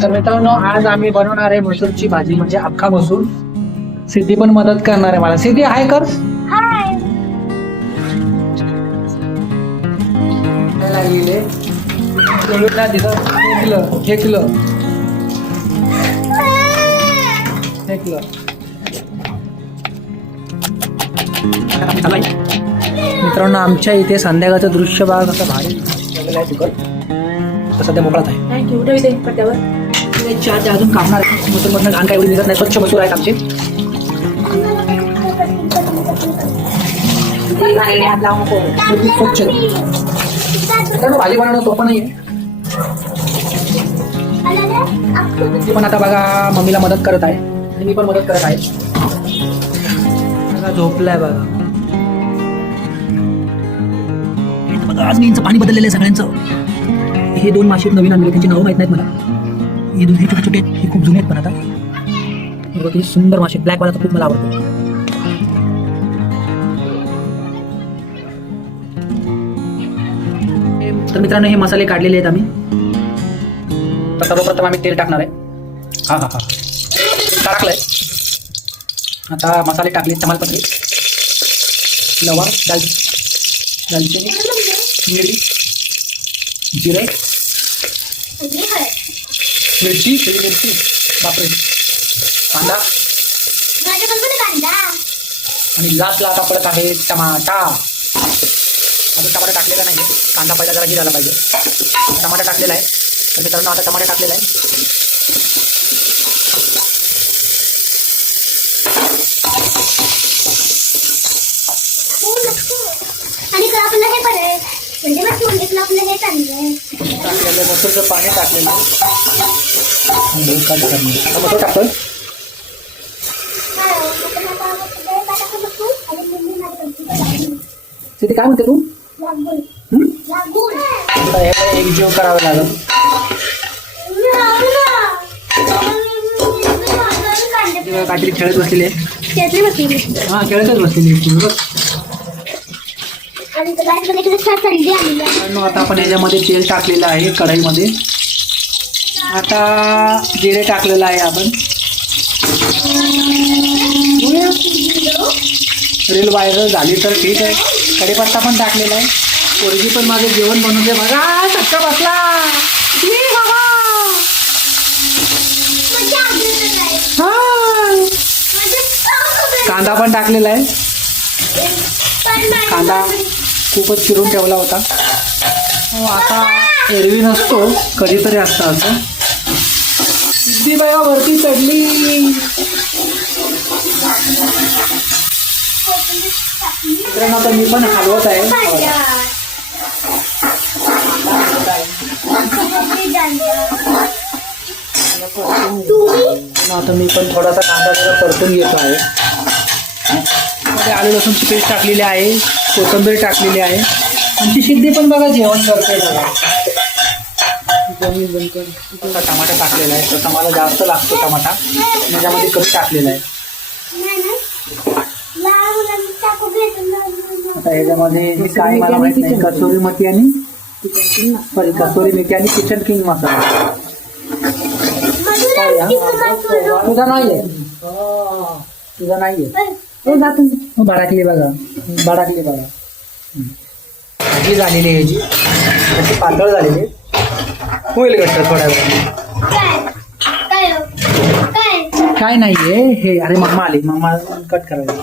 तर मित्रांनो आज आम्ही बनवणार आहे मसूरची भाजी म्हणजे अख्खा मसूर. सिद्धी पण मदत करणार आहे मला. सिद्धी हाय कर. लागले फेकलं मित्रांनो आमच्या इथे संध्याकाळचं दृश्य बघा कसं भारी आहे. दुकान सध्या मोकळाच आहे. चहाच्या अजून कापणार आहे. मसूरमधनं घाण काय एवढी निघत नाही. स्वच्छ मसूर आहेत आमचे. स्वच्छ भाजी बनवणं सोपं नाही आहे. ती पण आता बघा मम्मीला मदत करत आहे आणि मी पण मदत करत आहे. झोपलाय बघा. आज मी यांचं पाणी बदललेलं आहे सगळ्यांचं. हे दोन मासे नवीन आणले त्यांची नावं माहीत नाहीत मला. हे दोन हे छोटे छोटे हे खूप जुने आहेत पण आता हे सुंदर मासे. ब्लॅक वाला तर खूप मला आवडतो. तर मित्रांनो हे मसाले काढलेले आहेत आम्ही. तर सर्वप्रथम आम्ही तेल टाकणार आहे. हा टाकलंय. आता मसाले टाकले. तमालपत्री, लवंग, दालचिनी, मिरी, जिरे, मिरची, बापरे, कांदा आणि लास्टला आता पडत आहे टमाटा. अजून टमाटा टाकलेला नाही. कांदा पहिला जरा झाला पाहिजे. टमाटा टाकलेला आहे. तर मित्रांनो आता टमाटा टाकलेला आहे. टाकलेलं मसूरचं पाणी टाकलेलं. मसूर टाकतोय. तिथे काय म्हणते तू? एक जीव करावं लागेल. काहीतरी खेळत बसलेले. हा खेळतच बसलेली. आता आपण याच्यामध्ये तेल टाकलेलं आहे कढईमध्ये. आता जिरे टाकलेलं आहे आपण. रील व्हायरल झाली तर ठीक आहे. कढीपत्ता पण टाकलेला आहे. पोरगी पण माझं जेवण बनवते बघा. चक्का बसला. कांदा पण टाकलेला आहे. कांदा खूपच चिरून ठेवला होता. आता एरवी नसतो, कधीतरी असतं असं. सिद्धी बाया वरती चढली. मित्रांनो आता मी पण हलवत आहे. आता मी पण थोडासा कांदा जरा परतून घेतो आहे. मध्ये आलू लसूणची पेस्ट टाकलेली आहे. कोथिंबीर टाकलेली आहे. आमची सिद्धी पण बघा जेवण करते बघा. टमाटा टाकलेला आहे. तसा मला जास्त लागतो टमाटा. त्याच्यामध्ये कमी टाकलेला आहे. आता याच्यामध्ये काय मला माहित नाही. कसुरी मेथी आणि कसुरी मेथी आणि किचन किंग मसाला. तुझा नाहीये. तुझा नाहीये. भडाकली बघा. भडाकली बघा. भाजी झालेली आहे याची. अशी पातळ झालेली आहे. होईल घट्ट थोड्या वेळ. काय नाहीये हे. अरे मम्मा आली. मम्मा कट करायला.